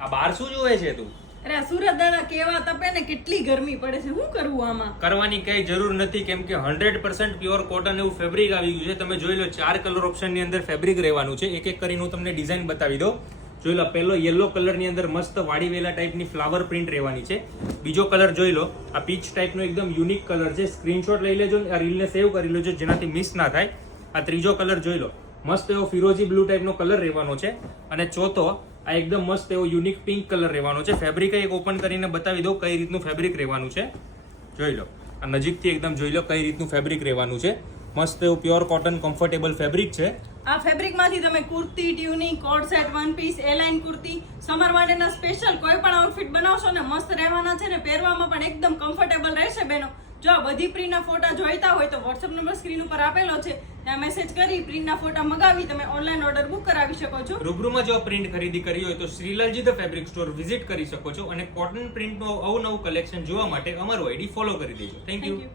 આ બાર શું જોવે છે તું? અરે સુરત દાદા કેવા તપે ને કેટલી ગરમી પડે છે, શું કરવું આમાં? કરવાની કઈ જરૂર નથી, કેમ કે 100% પ્યોર કોટન એવું ફેબ્રિક આવી ગયું છે. તમે જોઈ લો 4 કલર ઓપ્શન ની અંદર ફેબ્રિક રહેવાનું છે. એક એક કરીને હું તમને ડિઝાઇન બતાવી દઉં. જોઈ લો, પહેલો યલો કલર ની અંદર મસ્ત વાડી વેલા ટાઈપની ફ્લાવર પ્રિન્ટ રહેવાની છે. બીજો કલર જોઈ લો, આ પીચ ટાઈપનો એકદમ યુનિક કલર છે. સ્ક્રીનશોટ લઈ લેજો, આ રીલને સેવ કરી લેજો જેનાથી મિસ ના થાય. આ ત્રીજો કલર જોઈ લો, મસ્ત એવો ફિરોજી બ્લુ ટાઈપનો કલર રહેવાનો છે. અને ચોથો આ એકદમ મસ્ત એવો યુનિક પિંક કલર રહેવાનો છે. ફેબ્રિક એક ઓપન કરીને બતાવી દઉં કઈ રીતનું ફેબ્રિક રહેવાનું છે. જોઈ લો, આ નજીકથી એકદમ જોઈ લો કઈ રીતનું ફેબ્રિક રહેવાનું છે. મસ્ત એવું પ્યોર કોટન કમ્ફર્ટેબલ ફેબ્રિક છે. આ ફેબ્રિક માંથી તમે kurti, tunic, coat set, one piece, A line kurti, summer માટેના સ્પેશિયલ કોઈ પણ આઉટફિટ બનાવશો ને મસ્ત રહેવાના છે ને પહેરવામાં પણ એકદમ કમ્ફર્ટેબલ રહેશે બેનો. જો આ બધી પ્રિન્ટના ફોટા જોઈતા હોય તો વોટ્સએપ નંબર સ્ક્રીન ઉપર આપેલો છે, ત્યાં મેસેજ કરી પ્રિન્ટના ફોટા મગાવી તમે ઓનલાઈન ઓર્ડર બુક કરાવી શકો છો. રૂબરૂમાં જો પ્રિન્ટ ખરીદી કરી હોય તો શ્રીલાલજી ધ ફેબ્રિક સ્ટોર વિઝિટ કરી શકો છો અને કોટન પ્રિન્ટનું અવનવું કલેક્શન જોવા માટે અમારું આઈડી ફોલો કરી દેજો. Thank you.